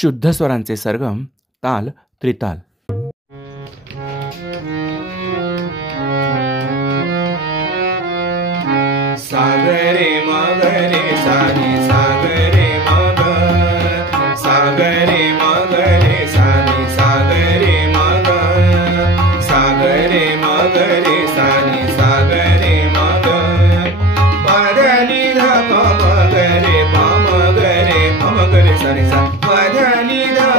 शुद्ध स्वरांचे सरगम, ताल, त्रिताल. सागरे मगरे सानी सागरे मग सागरे मगरे सानी सागरे मग सागरे मगरे सानी सागरे मग पधनी ध पमगरे पमगरे सानी सा पधनी ध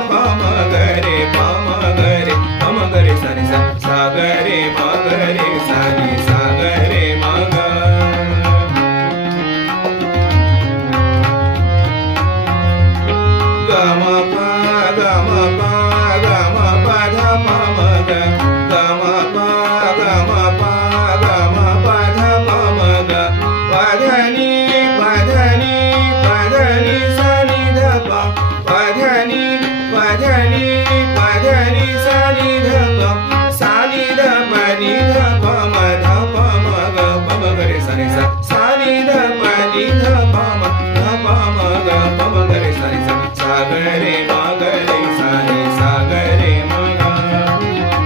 पमगरे सानी सा सागरे मगरे सानी सागरे मग सागरे मगरे सानी सागरे मग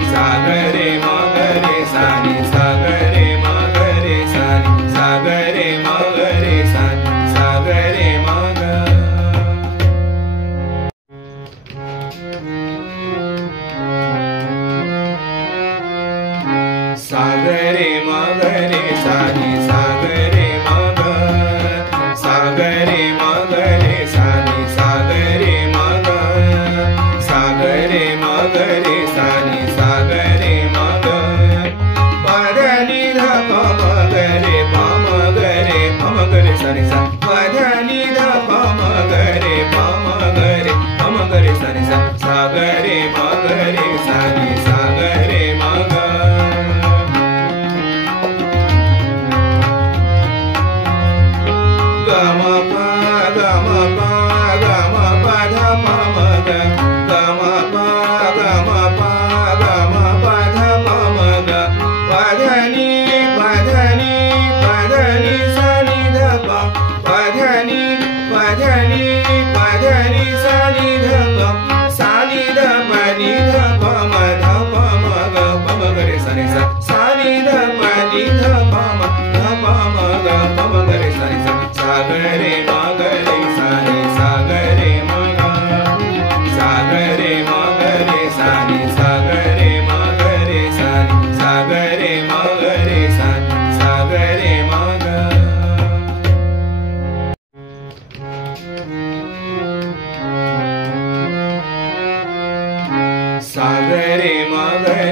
सागरे मगरे सानी सागरे मगरे सानी सागरे मगरे सानी सागरे मग सागरे मगरे सानी सागरे मग सागरे मगरे सानी सागरे मग सागरे मगरे सानी सागरे मग पधनी ध पमगरे सानी सा पधनी ध पमगरे सानी सा सागरे मगरे सानी सागरे मग सागरे मगरे सानी सागरे मग सागरे मगरे सानी सागरे मगरे सानी सागरे मगरे सानी सागरे मग सागरे मगरे